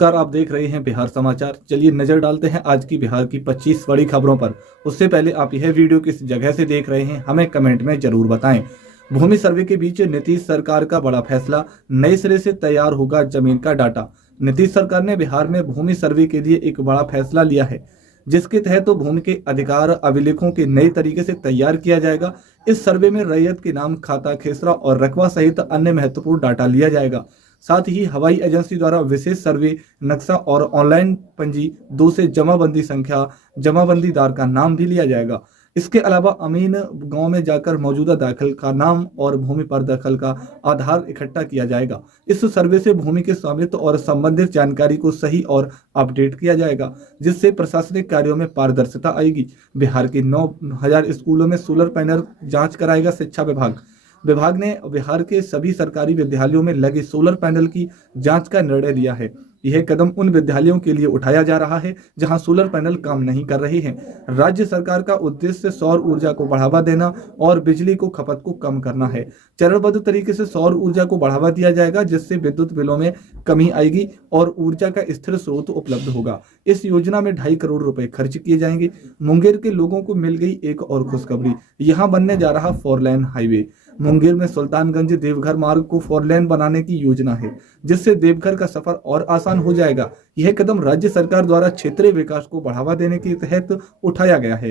नमस्कार, आप देख रहे हैं बिहार समाचार। चलिए नजर डालते हैं आज की बिहार की 25 बड़ी खबरों पर। उससे पहले आप यह वीडियो किस जगह से देख रहे हैं हमें कमेंट में जरूर बताएं। भूमि सर्वे के बीच नीतीश सरकार का बड़ा फैसला, नए सिरे से तैयार होगा जमीन का डाटा। नीतीश सरकार ने बिहार में भूमि सर्वे के लिए एक बड़ा फैसला लिया है, जिसके तहत तो भूमि के अधिकार अभिलेखों के नए तरीके से तैयार किया जाएगा। इस सर्वे में रैयत के नाम, खाता, खेसरा और रकबा सहित अन्य महत्वपूर्ण डाटा लिया जाएगा। साथ ही हवाई एजेंसी द्वारा विशेष सर्वे नक्शा और ऑनलाइन पंजी 2 से जमाबंदी संख्या, जमाबंदीदार का नाम भी लिया जाएगा। इसके अलावा अमीन गांव में जाकर मौजूदा दाखिल का नाम और भूमि पर दखल का आधार इकट्ठा किया जाएगा। इस सर्वे से भूमि के स्वामित्व और संबंधित जानकारी को सही और अपडेट किया जाएगा, जिससे प्रशासनिक कार्यों में पारदर्शिता आएगी। बिहार के 9,000 स्कूलों में सोलर पैनल जांच कराएगा शिक्षा विभाग। विभाग ने बिहार के सभी सरकारी विद्यालयों में लगे सोलर पैनल की जांच का निर्णय लिया है। यह कदम उन विद्यालयों के लिए उठाया जा रहा है जहां सोलर पैनल काम नहीं कर रहे हैं। राज्य सरकार का उद्देश्य सौर ऊर्जा को बढ़ावा देना और बिजली को खपत को कम करना है। चरणबद्ध तरीके से सौर ऊर्जा को बढ़ावा दिया जाएगा, जिससे विद्युत बिलों में कमी आएगी और ऊर्जा का स्थिर स्रोत उपलब्ध होगा। इस योजना में 2.5 करोड़ रुपए खर्च किए जाएंगे। मुंगेर के लोगों को मिल गई एक और खुशखबरी, यहाँ बनने जा रहा 4 लेन हाईवे। मुंगेर में सुल्तानगंज देवघर मार्ग को 4 लेन बनाने की योजना है, जिससे देवघर का सफर और आसान हो जाएगा। यह कदम राज्य सरकार द्वारा क्षेत्रीय विकास को बढ़ावा देने के तहत उठाया गया है।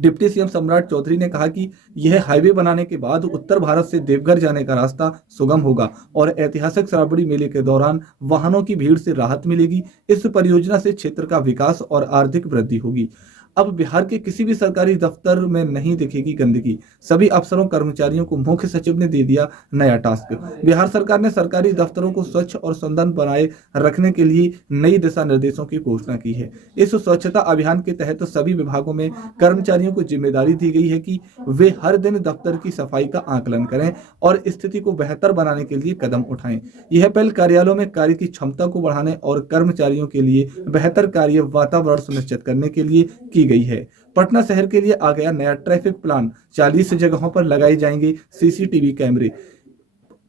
डिप्टी सीएम सम्राट चौधरी ने कहा कि यह हाईवे बनाने के बाद उत्तर भारत से देवघर जाने का रास्ता सुगम होगा और ऐतिहासिक श्रावणी मेले के दौरान वाहनों की भीड़ से राहत मिलेगी। इस परियोजना से क्षेत्र का विकास और आर्थिक वृद्धि होगी। अब बिहार के किसी भी सरकारी दफ्तर में नहीं दिखेगी गंदगी। सभी अफसरों कर्मचारियों को मुख्य सचिव ने दे दिया नया टास्क। बिहार सरकार ने सरकारी दफ्तरों को स्वच्छ और सुंदर बनाए रखने के लिए नई दिशा निर्देशों की घोषणा की है। इस स्वच्छता अभियान के तहत सभी विभागों में कर्मचारियों को जिम्मेदारी दी गई है कि वे हर दिन दफ्तर की सफाई का आकलन करें और स्थिति को बेहतर बनाने के लिए कदम उठाएं। यह पहल कार्यालयों में कार्य की क्षमता को बढ़ाने और कर्मचारियों के लिए बेहतर कार्य वातावरण सुनिश्चित करने के लिए की गई है। पटना शहर के लिए आ गया नया ट्रैफिक प्लान। 40 जगहों पर लगाए जाएंगे सीसीटीवी कैमरे।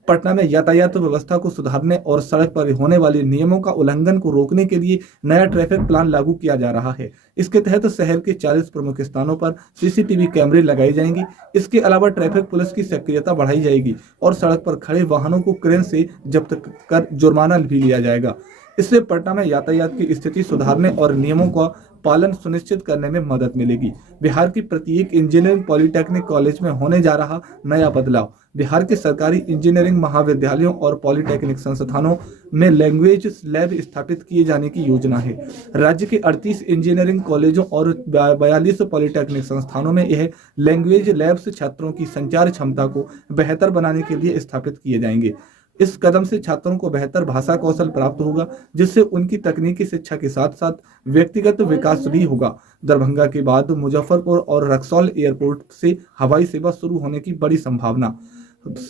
पटना में यातायात व्यवस्था को सुधारने और सड़क पर होने वाले नियमों का उल्लंघन को रोकने के लिए नया ट्रैफिक प्लान लागू किया जा रहा है। इसके तहत शहर के 40 प्रमुख स्थानों पर सीसीटीवी कैमरे लगाए जाएंगे। इसके अलावा ट्रैफिक पुलिस की सक्रियता बढ़ाई जाएगी और सड़क पर खड़े वाहनों को क्रेन से जब्त कर जुर्माना भी लिया जाएगा। इससे पटना में यातायात की स्थिति सुधारने और नियमों का पालन सुनिश्चित करने में मदद मिलेगी। बिहार की प्रत्येक इंजीनियरिंग पॉलिटेक्निक कॉलेज में होने जा रहा नया बदलाव। बिहार के सरकारी इंजीनियरिंग महाविद्यालयों और पॉलिटेक्निक संस्थानों में लैंग्वेज लैब स्थापित किए जाने की योजना है। राज्य के 38 इंजीनियरिंग कॉलेजों और 42 पॉलिटेक्निक संस्थानों में यह लैंग्वेज लैब्स छात्रों की संचार क्षमता को बेहतर बनाने के लिए स्थापित किए जाएंगे। इस कदम से छात्रों को बेहतर भाषा कौशल प्राप्त होगा, जिससे उनकी तकनीकी शिक्षा के साथ साथ व्यक्तिगत विकास भी होगा। दरभंगा के बाद मुजफ्फरपुर और रक्सौल एयरपोर्ट से हवाई सेवा शुरू होने की बड़ी संभावना।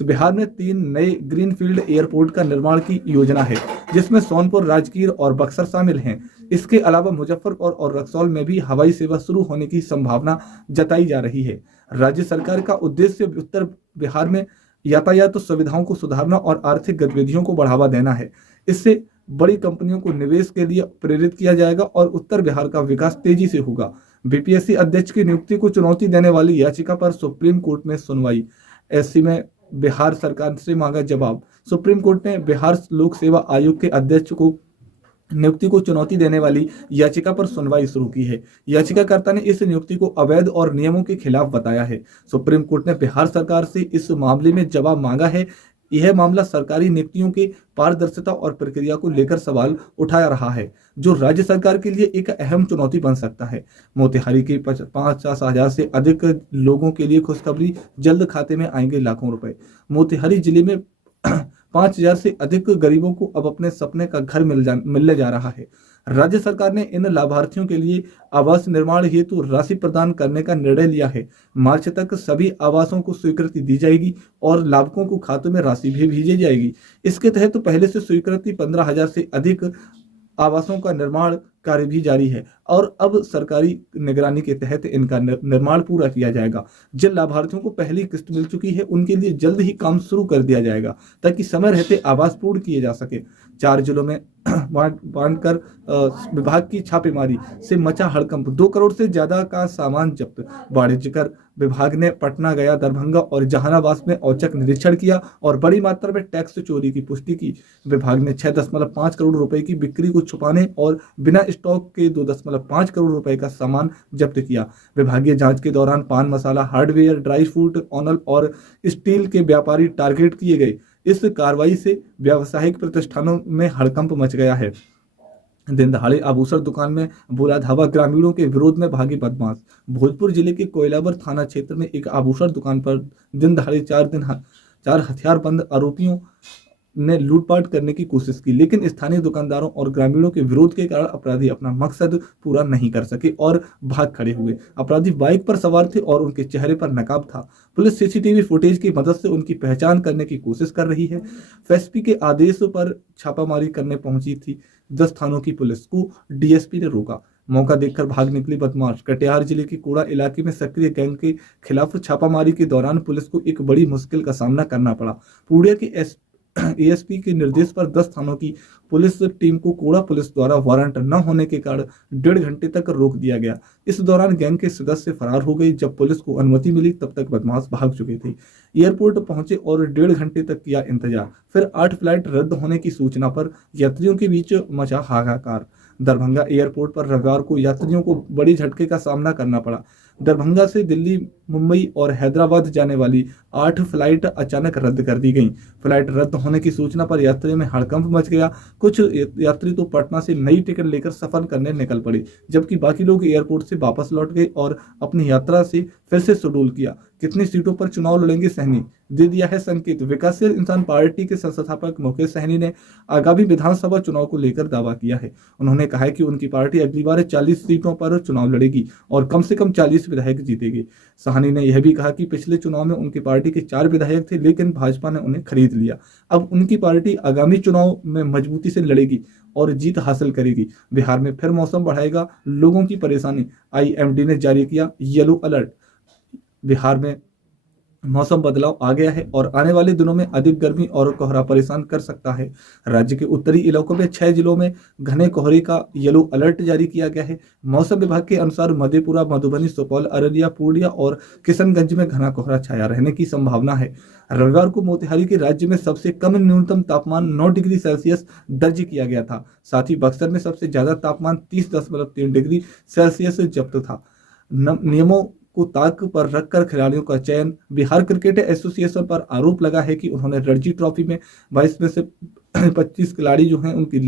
बिहार में 3 नए ग्रीनफील्ड एयरपोर्ट का निर्माण की योजना है, जिसमें सोनपुर, राजगीर और बक्सर शामिल हैं। इसके अलावा मुजफ्फरपुर और रक्सौल में भी हवाई सेवा शुरू होने की संभावना जताई जा रही है। राज्य सरकार का उद्देश्य उत्तर बिहार में यातायात सुविधाओं को सुधारना और आर्थिक गतिविधियों को बढ़ावा देना है। इससे बड़ी कंपनियों को निवेश के लिए प्रेरित किया जाएगा और उत्तर बिहार का विकास तेजी से होगा। बीपीएससी अध्यक्ष की नियुक्ति को चुनौती देने वाली याचिका पर सुप्रीम कोर्ट में सुनवाई। एससी में बिहार सरकार से मांगा जवाब। सुप्रीम कोर्ट ने बिहार लोक सेवा आयोग के अध्यक्ष को नियुक्ति को चुनौती देने वाली याचिका पर सुनवाई शुरू की है। याचिकाकर्ता ने इस नियुक्ति को अवैध और नियमों के खिलाफ बताया है। सुप्रीम कोर्ट ने बिहार सरकार से इस मामले में जवाब मांगा है। यह मामला सरकारी नियुक्तियों के पारदर्शिता और प्रक्रिया को लेकर सवाल उठाया रहा है, जो राज्य सरकार के लिए एक अहम चुनौती बन सकता है। मोतिहारी के 50,000 से अधिक लोगों के लिए खुशखबरी, जल्द खाते में आएंगे लाखों रुपए। मोतिहारी जिले में 5,000 से अधिक गरीबों को अब अपने सपने का घर मिलने जा रहा है। राज्य सरकार ने इन लाभार्थियों के लिए आवास निर्माण हेतु राशि प्रदान करने का निर्णय लिया है। मार्च तक सभी आवासों को स्वीकृति दी जाएगी और लाभुकों को खातों में राशि भी भेजी जाएगी। इसके तहत पहले से स्वीकृति 15,000 से अधिक आवासों का निर्माण कार्य भी जारी है और अब सरकारी निगरानी के तहत इनका निर्माण पूरा किया जाएगा। जिन लाभार्थियों को पहली किस्त मिल चुकी है उनके लिए जल्द ही काम शुरू कर दिया जाएगा ताकि समय रहते आवास पूर्ण किए जा सके। 4 जिलों में बांटकर विभाग की छापेमारी से मचा हड़कंप। 2 करोड़ से ज्यादा का सामान जब्त। वाणिज्यकर विभाग ने पटना, गया, दरभंगा और जहानाबाद में औचक निरीक्षण किया और बड़ी मात्रा में टैक्स चोरी की पुष्टि की। विभाग ने 6.5 करोड़ रुपए की बिक्री को छुपाने और बिना स्टॉक के 2.5 करोड़ रुपए का सामान जब्त किया। विभागीय जांच के दौरान पान मसाला, हार्डवेयर, ड्राई फ्रूट, ऑनल और स्टील के व्यापारी टारगेट किए गए। इस कार्रवाई से व्यावसायिक प्रतिष्ठानों में हड़कंप मच गया है। दिन दहाड़े आभूषण दुकान में बोला धावा, ग्रामीणों के विरोध में भागे बदमाश। भोजपुर जिले के कोयलावर थाना क्षेत्र में एक आभूषण दुकान पर दिन दहाड़े 4 हथियारबंद आरोपियों ने लूटपाट करने की कोशिश की, लेकिन स्थानीय दुकानदारों और ग्रामीणों के विरोध के कारण अपराधी अपना मकसद पूरा नहीं कर सके और भाग खड़े हुए। अपराधी बाइक पर सवार थे और उनके चेहरे पर नकाब था। पुलिस सीसीटीवी फुटेज की मदद से उनकी पहचान करने की कोशिश कर रही है। एसपी के आदेश पर छापामारी करने पहुंची थी 10 थानों की पुलिस को डीएसपी ने रोका। मौका देखकर भाग निकली बदमाश। कटिहार जिले के कोड़ा इलाके में सक्रिय गैंग के खिलाफ छापामारी के दौरान पुलिस को एक बड़ी मुश्किल का सामना करना पड़ा। पूर्णिया के एएसपी के निर्देश पर 10 थानों की पुलिस टीम को कोड़ा पुलिस द्वारा वारंट न होने के कारण 1.5 घंटे तक रोक दिया गया। इस दौरान गैंग के सदस्य फरार हो गए। जब पुलिस को अनुमति मिली तब तक बदमाश भाग चुके थे। एयरपोर्ट पहुंचे और 1.5 घंटे तक किया इंतजार। फिर 8 फ्लाइट रद्द होने की सूचना पर यात्रियों के बीच मचा हाहाकार। दरभंगा एयरपोर्ट पर रविवार को यात्रियों को बड़ी झटके का सामना करना पड़ा। दरभंगा से दिल्ली, मुंबई और हैदराबाद जाने वाली 8 फ्लाइट अचानक रद्द कर दी गईं। फ्लाइट रद्द होने की सूचना पर यात्रियों में हड़कंप मच गया। कुछ यात्री तो पटना से नई टिकट लेकर सफर करने निकल पड़े, जबकि बाकी लोग एयरपोर्ट से वापस लौट गए और अपनी यात्रा से फिर से शेड्यूल किया। कितनी सीटों पर चुनाव लड़ेंगे सहनी, दे दिया है संकेत। विकासशील इंसान पार्टी के संस्थापक मुकेश सहनी ने आगामी विधानसभा चुनाव को लेकर दावा किया है। उन्होंने कहा है कि उनकी पार्टी अगली बार 40 सीटों पर चुनाव लड़ेगी और कम से कम 40 विधायक जीतेगी। सहनी ने यह भी कहा कि पिछले चुनाव में उनकी पार्टी के 4 विधायक थे, लेकिन भाजपा ने उन्हें खरीद लिया। अब उनकी पार्टी आगामी चुनाव में मजबूती से लड़ेगी और जीत हासिल करेगी। बिहार में फिर मौसम बढ़ाएगा लोगों की परेशानी। आईएमडी ने जारी किया येलो अलर्ट। बिहार में मौसम बदलाव आ गया है और आने वाले दिनों में अधिक गर्मी और कोहरा परेशान कर सकता है। राज्य के उत्तरी इलाकों में 6 जिलों में घने कोहरे का येलो अलर्ट जारी किया गया है। मौसम विभाग के अनुसार मधेपुरा, मधुबनी, सुपौल, अररिया, पूर्णिया और किशनगंज में घना कोहरा छाया रहने की संभावना है। रविवार को मोतिहारी के राज्य में सबसे कम न्यूनतम तापमान 9 डिग्री सेल्सियस दर्ज किया गया था। साथ ही बक्सर में सबसे ज्यादा तापमान 30.3 डिग्री सेल्सियस जब्त था। नियमों को ताक पर रखकर खिलाड़ियों का चयन। बिहार क्रिकेट एसोसिएशन पर आरोप लगा है कि उन्होंने रणजी ट्रॉफी में 22 में से 25 खिलाड़ी जो हैं उनकी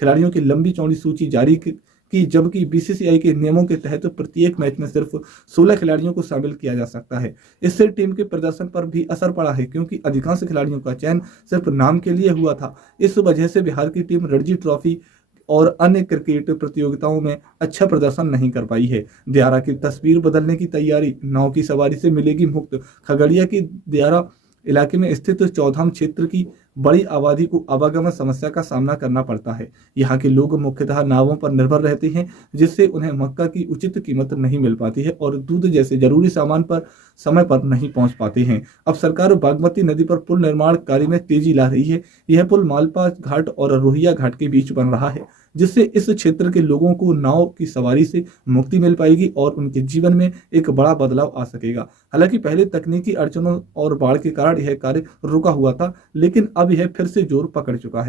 खिलाड़ियों की लंबी चौड़ी सूची जारी की, जबकि बीसीसीआई के नियमों के तहत प्रत्येक मैच में सिर्फ 16 खिलाड़ियों को शामिल किया जा सकता है। इससे टीम के प्रदर्शन पर भी असर पड़ा है, क्योंकि अधिकांश खिलाड़ियों का चयन सिर्फ नाम के लिए हुआ था। इस वजह से बिहार की टीम रणजी ट्रॉफी और अन्य क्रिकेट प्रतियोगिताओं में अच्छा प्रदर्शन नहीं कर पाई है। दियारा की तस्वीर बदलने की तैयारी। नाव की सवारी से मिलेगी मुक्त। खगड़िया के दियारा इलाके में स्थित चौधाम क्षेत्र की बड़ी आबादी को आवागमन समस्या का सामना करना पड़ता है। यहाँ के लोग मुख्यतः नावों पर निर्भर रहते हैं, जिससे उन्हें मक्का की उचित कीमत नहीं मिल पाती है और दूध जैसे जरूरी सामान पर समय पर नहीं पहुंच पाते हैं। अब सरकार बागमती नदी पर पुल निर्माण कार्य में तेजी ला रही है। यह पुल मालपा घाट और रोहिया घाट के बीच बन रहा है, जिससे इस क्षेत्र के लोगों को नाव की सवारी से मुक्ति मिल पाएगी और उनके जीवन में एक बड़ा बदलाव आ सकेगा। हालांकि पहले तकनीकी अड़चनों और बाढ़ के कारण यह कार्य रुका हुआ था, लेकिन अब यह फिर से जोर पकड़ चुका है।